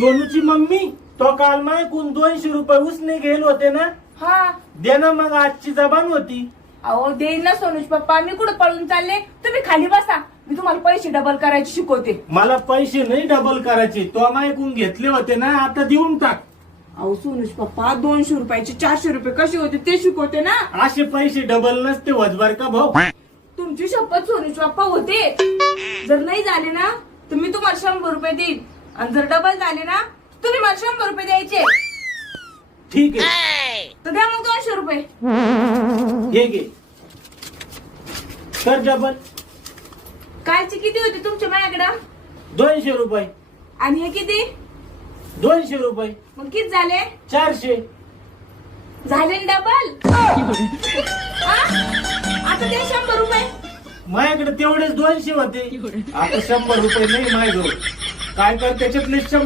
सोनूची mummy तो काल मायकून 200 रुपये उसने घेल होते ना. हा दे ना मग, आजची जबान होती. अहो देईन ना सोनूज पप्पा. मी कुठं पळून चालले? तुम्ही खाली बसा, मी तुम्हाला पैसे डबल करायचे शिकवते. मला पैसे नाही डबल करायचे, तो मायकून घेतले होते ना, आता देऊन टाक. अहो सोनूज पप्पा 200 रुपयाचे 400 रुपये कसे होते ते शिकवते ना. असे पैसे डबल नसते वजबार का भाऊ. तुमची शपथ सोनूज पप्पा होते. जर नाही झाले ना तर मी तुम्हाला 100 रुपये देईन, आणि जर डबल झाले ना तुम्ही मला 100 रुपये द्यायचे. ठीक आहे, तर द्या मग 200 रुपये. हे घे, कर डबल. कालचे किती होते तुमच्या माझ्याकडं? 200 रुपये. आणि हे किती? 200 रुपये. मग किती झाले? 400. झाले डबल. आता द्या 100 रुपये. माझ्याकडे तेवढेच 200 होते, आता 100 रुपये नाही माझ्याजवळ. काय कर त्याच्यातले 100